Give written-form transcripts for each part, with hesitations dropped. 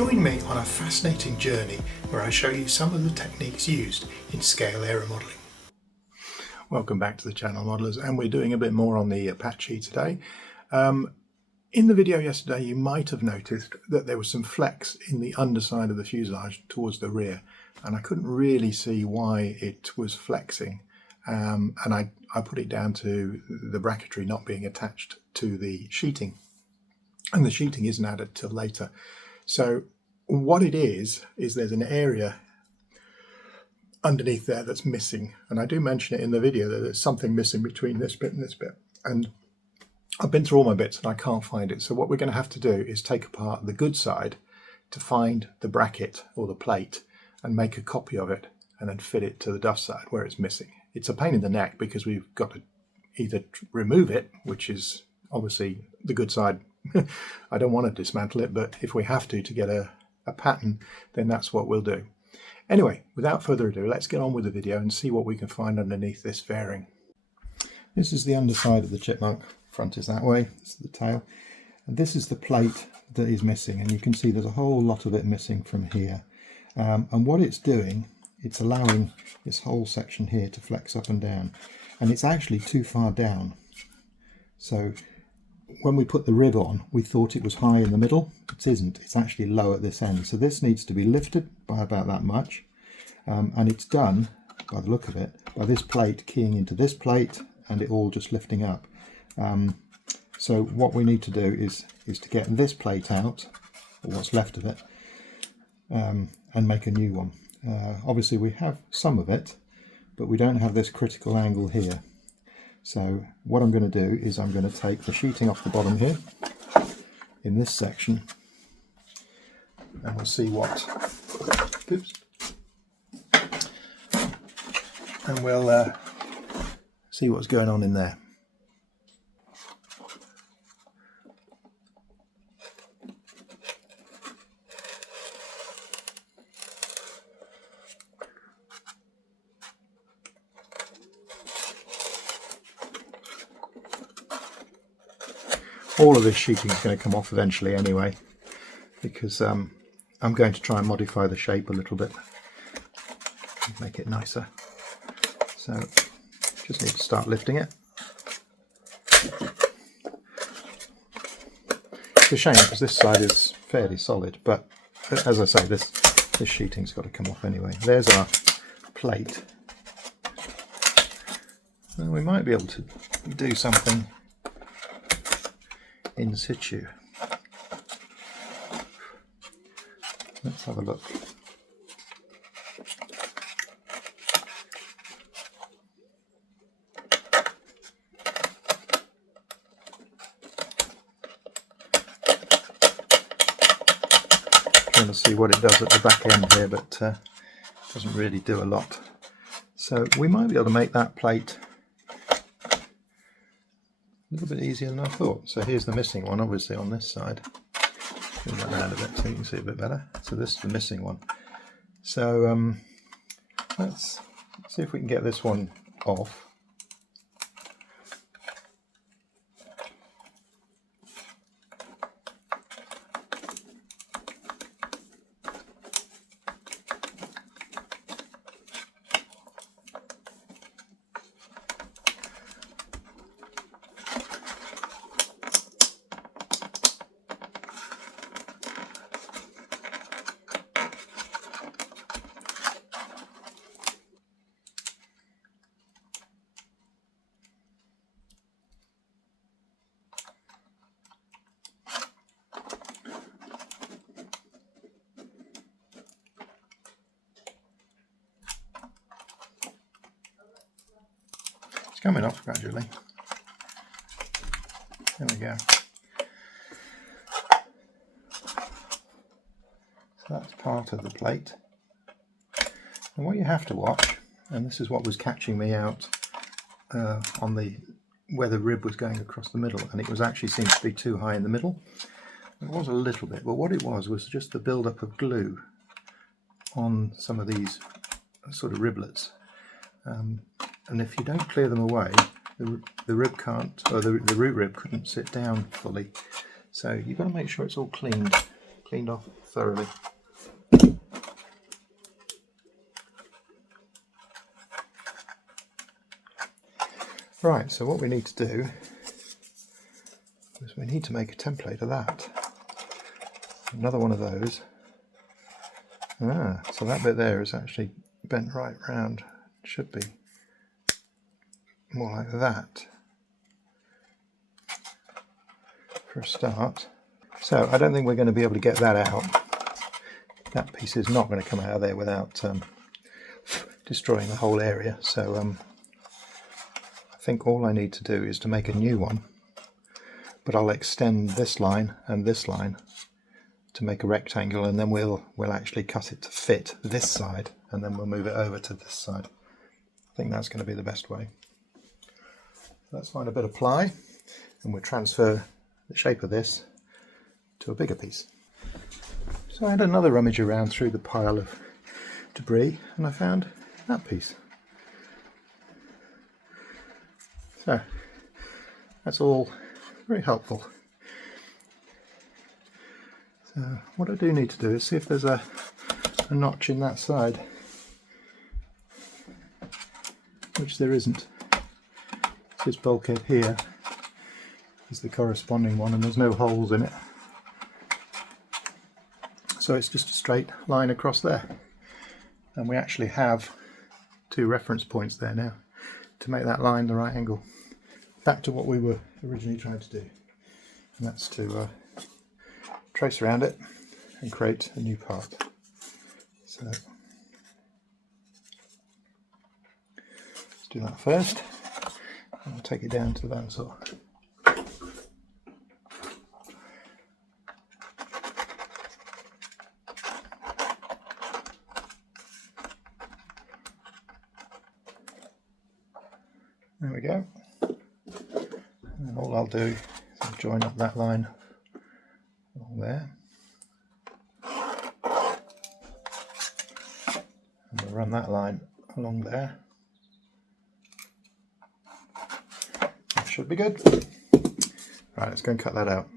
Join me on a fascinating journey where I show you some of the techniques used in scale area modelling. Welcome back to the channel, modelers, and we're doing a bit more on the Apache today. In the video yesterday you might have noticed that there was some flex in the underside of the fuselage towards the rear, and I couldn't really see why it was flexing, and I put it down to the bracketry not being attached to the sheeting, and the sheeting isn't added till later. So what it is there's an area underneath there that's missing, and I do mention it in the video that there's something missing between this bit and this bit, and I've been through all my bits and I can't find it. So what we're going to have to do is take apart the good side to find the bracket or the plate and make a copy of it and then fit it to the duff side where it's missing. It's a pain in the neck because we've got to either remove it, which is obviously the good side. I don't want to dismantle it, but if we have to get a pattern, then that's what we'll do. Anyway, without further ado, let's get on with the video and see what we can find underneath this fairing. This is the underside of the chipmunk. Front is that way, this is the tail, and this is the plate that is missing, and you can see there's a whole lot of it missing from here, and what it's doing, it's allowing this whole section here to flex up and down, and it's actually too far down. So when we put the rib on, we thought it was high in the middle. It isn't, it's actually low at this end, so this needs to be lifted by about that much, and it's done, by the look of it, by this plate keying into this plate and it all just lifting up. So what we need to do is to get this plate out, or what's left of it, and make a new one. Obviously we have some of it, but we don't have this critical angle here. So what I'm going to do is I'm going to take the sheeting off the bottom here, in this section, and we'll see what, oops, and we'll see what's going on in there. All of this sheeting is going to come off eventually anyway, because I'm going to try and modify the shape a little bit, make it nicer. So just need to start lifting it. It's a shame because this side is fairly solid, but as I say, this sheeting's got to come off anyway. There's our plate. And we might be able to do something in situ. Let's have a look. Trying to see what it does at the back end here, but doesn't really do a lot. So we might be able to make that plate a little bit easier than I thought. So here's the missing one, obviously, on this side. Move that around a bit so you can see a bit better. So this is the missing one. So let's see if we can get this one off. It's coming off gradually. There we go. So that's part of the plate. And what you have to watch, and this is what was catching me out on the where the rib was going across the middle, and it was actually seemed to be too high in the middle. It was a little bit, but what it was just the build-up of glue on some of these sort of riblets. And if you don't clear them away, the rib can't, or the root rib couldn't sit down fully. So you've got to make sure it's all cleaned cleaned off thoroughly. Right, so what we need to do is we need to make a template of that. Another one of those. So that bit there is actually bent right round. It should be more like that for a start. So I don't think we're going to be able to get that out. That piece is not going to come out of there without destroying the whole area. So I think all I need to do is to make a new one, but I'll extend this line and this line to make a rectangle, and then we'll actually cut it to fit this side, and then we'll move it over to this side. I think that's going to be the best way. Let's find a bit of ply and we'll transfer the shape of this to a bigger piece. So I had another rummage around through the pile of debris and I found that piece. So that's all very helpful. So what I do need to do is see if there's a notch in that side, which there isn't. This bulkhead here is the corresponding one and there's no holes in it. So it's just a straight line across there. And we actually have 2 reference points there now to make that line the right angle. Back to what we were originally trying to do. And that's to trace around it and create a new part. So let's do that first. And I'll take it down to the bandsaw. There we go. And all I'll do is I'll join up that line along there. And we'll run that line along there. That should be good. Right, let's go and cut that out.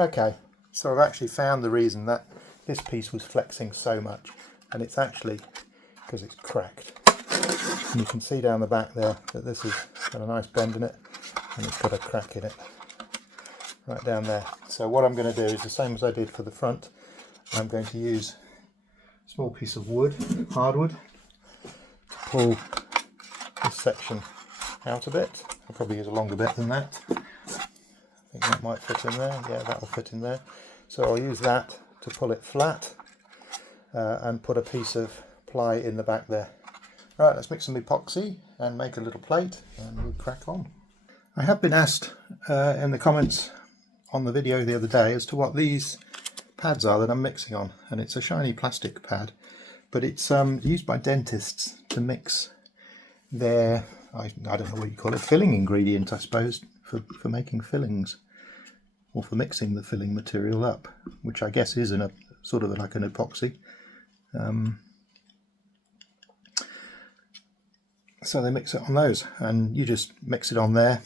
Okay, so I've actually found the reason that this piece was flexing so much, and it's actually because it's cracked. And you can see down the back there that this has got a nice bend in it, and it's got a crack in it right down there. So what I'm going to do is the same as I did for the front. I'm going to use a small piece of wood, hardwood, to pull this section out a bit. I'll probably use a longer bit than that. I think that might fit in there. Yeah, that will fit in there. So I'll use that to pull it flat and put a piece of ply in the back there. Right, let's mix some epoxy and make a little plate and we'll crack on. I have been asked in the comments on the video the other day as to what these pads are that I'm mixing on, and it's a shiny plastic pad, but it's used by dentists to mix their, I don't know what you call it, filling ingredient, I suppose, for making fillings, or for mixing the filling material up, which I guess is in a sort of like So they mix it on those, and you just mix it on there,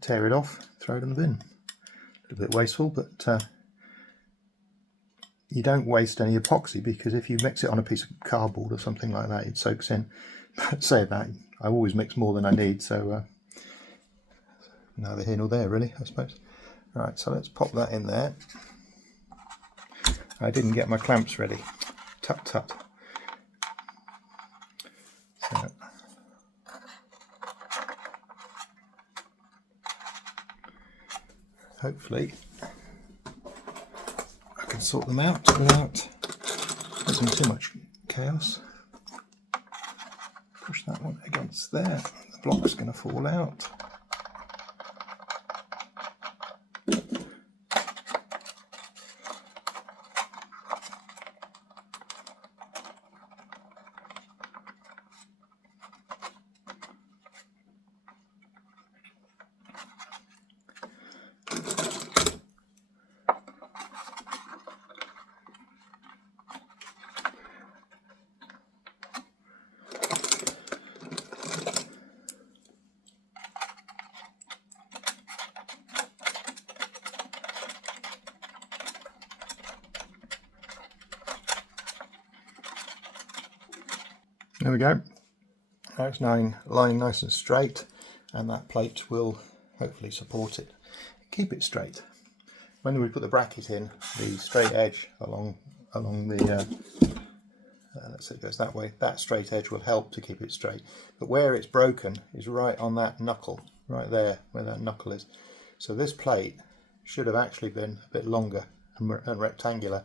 tear it off, throw it in the bin. A little bit wasteful, but you don't waste any epoxy, because if you mix it on a piece of cardboard or something like that, it soaks in. But say that, I always mix more than I need, so neither here nor there really, I suppose. Right, so let's pop that in there. I didn't get my clamps ready. Tut tut. So, hopefully I can sort them out without causing too much chaos. Push that one against there, the block's going to fall out. There we go. It's now lying nice and straight, and that plate will hopefully support it, keep it straight. When we put the bracket in, the straight edge along the let's say it goes that way, that straight edge will help to keep it straight. But where it's broken is right on that knuckle, right there where that knuckle is. So this plate should have actually been a bit longer and rectangular,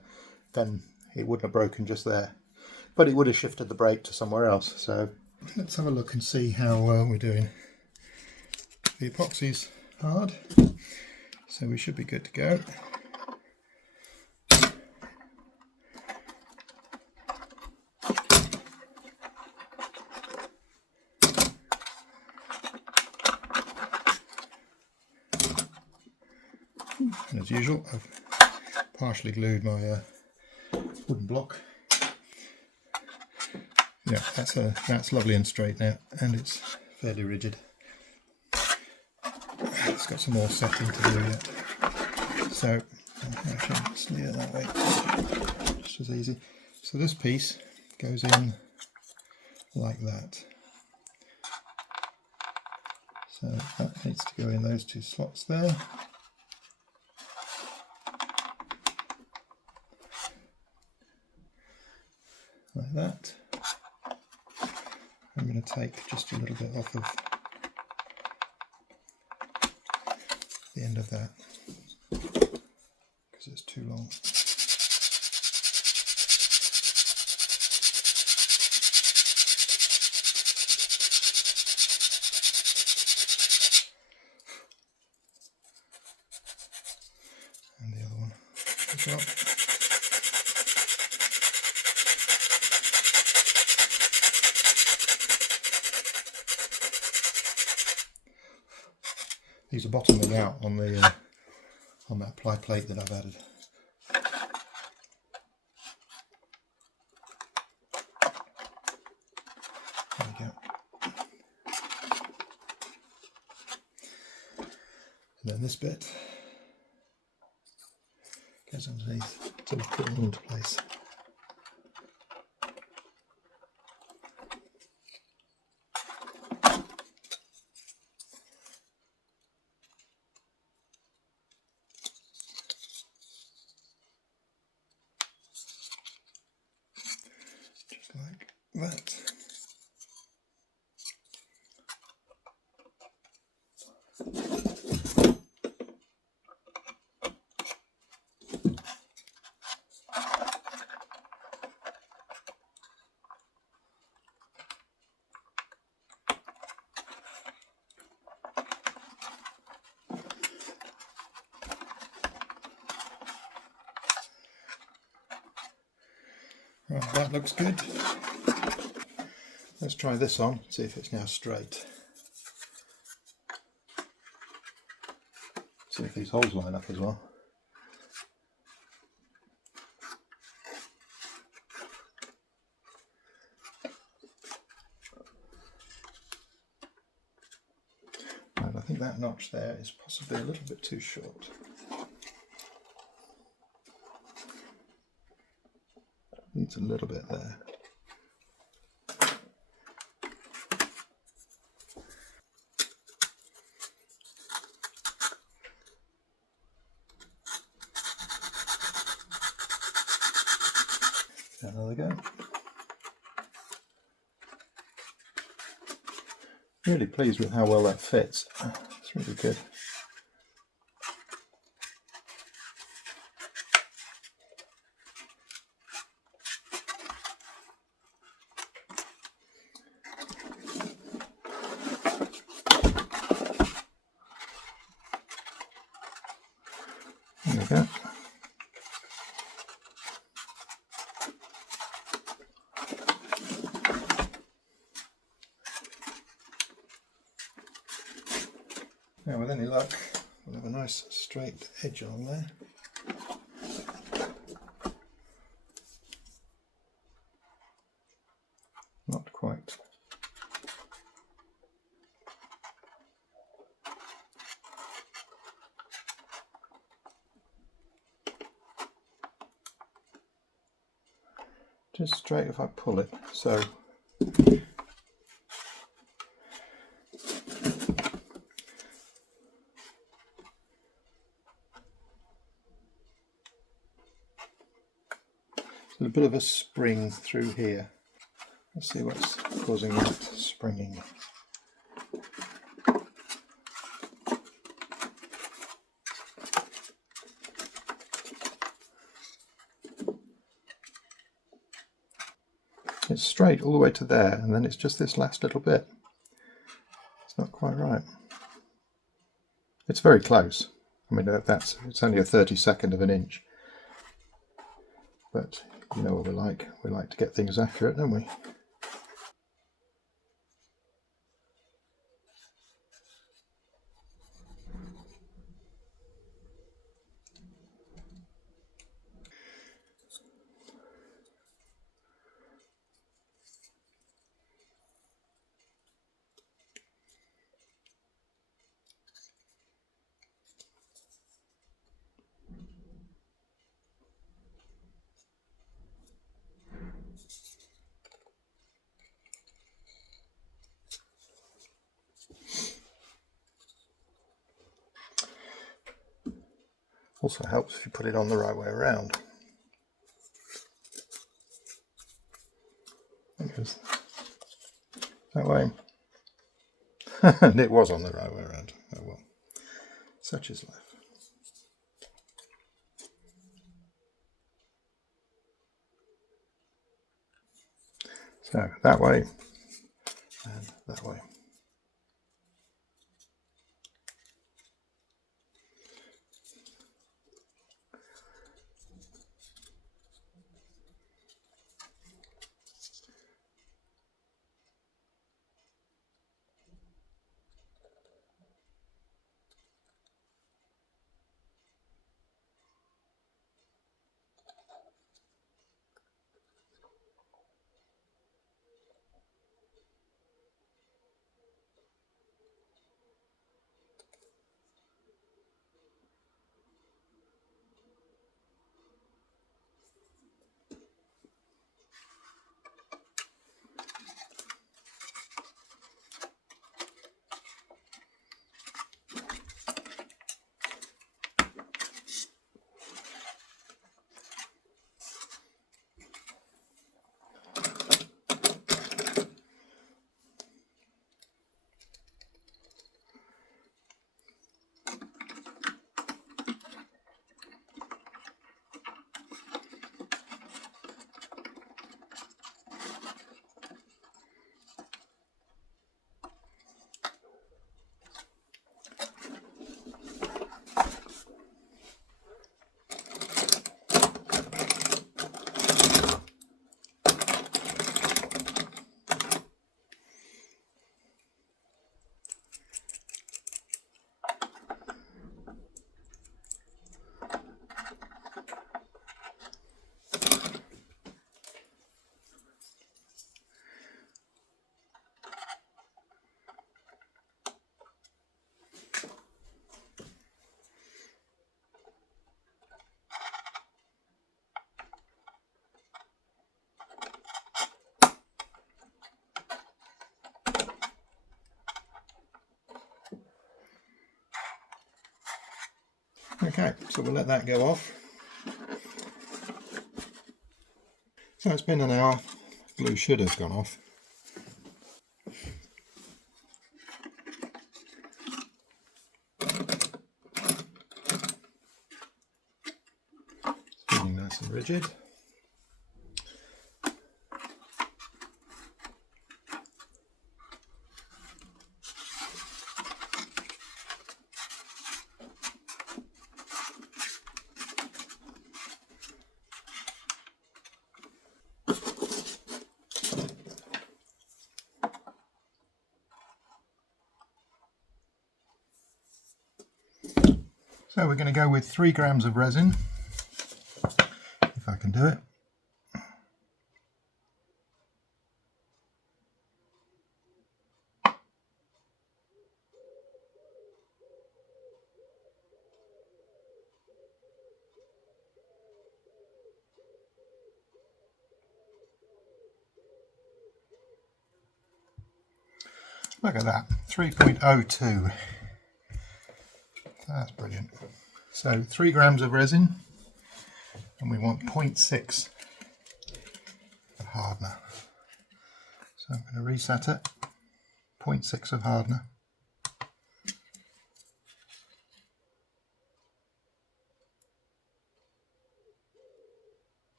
then it wouldn't have broken just there. But it would have shifted the brake to somewhere else. So let's have a look and see how we're doing. The epoxy's hard, so we should be good to go. And as usual, I've partially glued my wooden block. Yeah, that's lovely and straight now, and it's fairly rigid. It's got some more setting to do yet. So actually, let's leave it that way, just as easy. So this piece goes in like that. So that needs to go in those two slots there. Like that. I'm going to take just a little bit off of the end of that because it's too long. And the other one as well. These are bottoming out on the on that ply plate that I've added. There we go. And then this bit goes underneath to lock it all into place. Like that. Right, that looks good. Let's try this on, see if it's now straight. See if these holes line up as well. think that notch there is possibly a little bit too short. Needs a little bit there. There we go. Really pleased with how well that fits. It's really good. There we go. Now with any luck, we'll have a nice straight edge on there. Not quite. Just straight if I pull it, so a bit of a spring through here. Let's see what's causing that springing. It's straight all the way to there, and then it's just this last little bit. It's not quite right. It's very close. I mean, it's only a 32nd of an inch. But you know what we like. We like to get things accurate, don't we? Also helps if you put it on the right way around. Because that way. And it was on the right way around. Oh well. Such is life. So that way and that way. Okay, so we'll let that go off. So it's been an hour, glue should have gone off. It's feeling nice and rigid. So we're going to go with 3 grams of resin, if I can do it. Look at that, 3.02. That's brilliant. So 3 grams of resin, and we want 0.6 of hardener. So I'm going to reset it, 0.6 of hardener.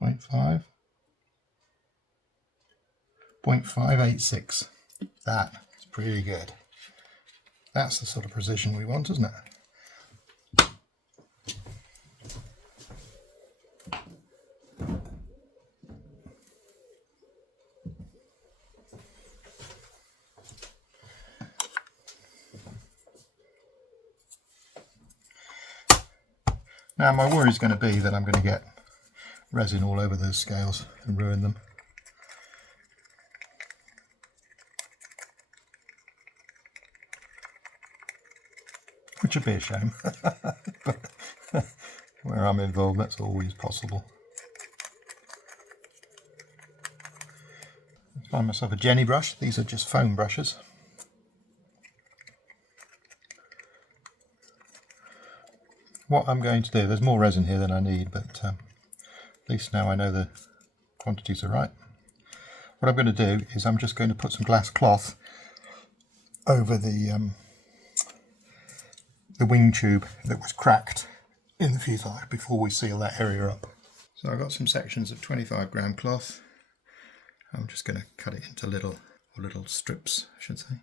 Point 0.586. That is pretty good. That's the sort of precision we want, isn't it? Now my worry is going to be that I'm going to get resin all over those scales and ruin them. Which would be a shame, but where I'm involved that's always possible. I find myself a Jenny brush. These are just foam brushes. What I'm going to do, there's more resin here than I need, but at least now I know the quantities are right. What I'm going to do is I'm just going to put some glass cloth over the wing tube that was cracked in the fuselage before we seal that area up. So I've got some sections of 25 gram cloth. I'm just going to cut it into little strips, I should say.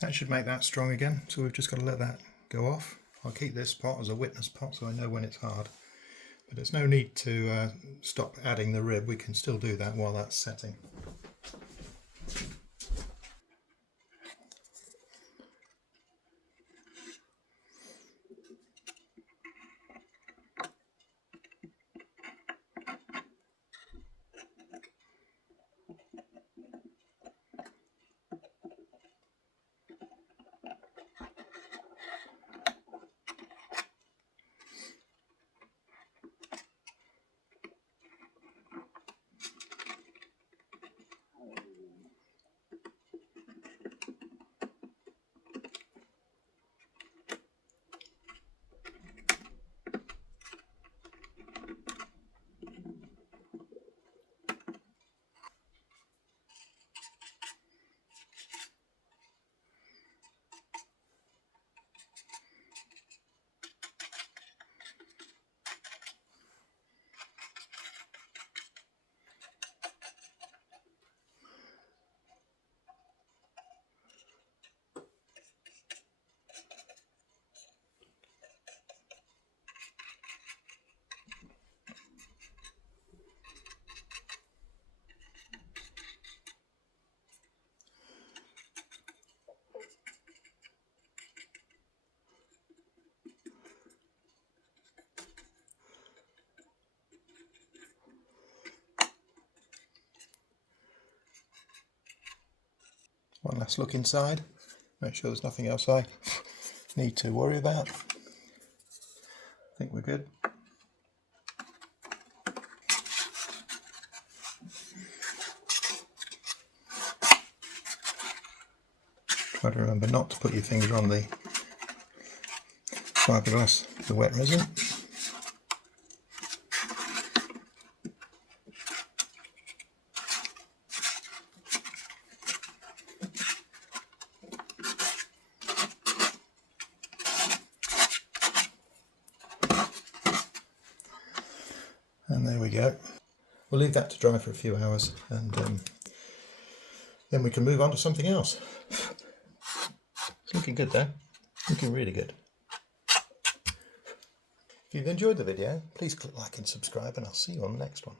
That should make that strong again, so we've just got to let that go off. I'll keep this pot as a witness pot so I know when it's hard. But there's no need to stop adding the rib, we can still do that while that's setting. last look inside, make sure there's nothing else I need to worry about. I think we're good. Try to remember not to put your finger on the fiberglass, the wet resin. And there we go. We'll leave that to dry for a few hours, and then we can move on to something else. It's looking good though, looking really good. If you've enjoyed the video, please click like and subscribe, and I'll see you on the next one.